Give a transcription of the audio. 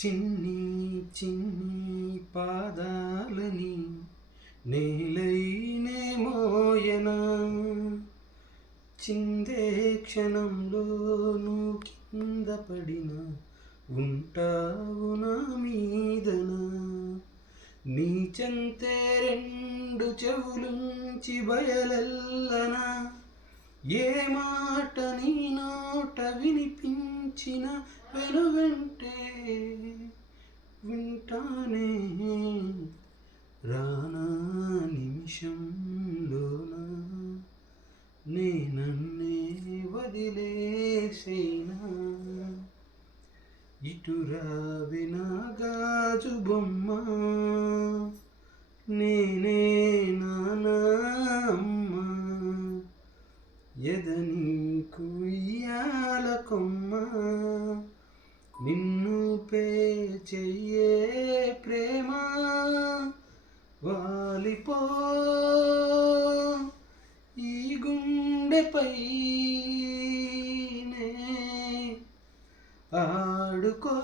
చిన్ని చిన్ని పాదాలని నేలైనే మోయనా, చిందే క్షణంలోను కింద పడిన ఉంటావు నా మీదనా. నీ చెంతే రెండు చెవులుంచి బయలెల్లనా, ఏ మాట నీ నోట వినిపించిన వెనువెంటే వింటానే. రానా నిమిషంలోనా నన్నే వదిలేసేనా, ఇటురావి నా గాజు బొమ్మ, నేనే నానా అమ్మ, ఎదనీకు ఉయ్యాల కొమ్మ, నిన్ను చెయ్యే ప్రేమ, వాలిపో ఈ గుండెపైనే, ఆడుకో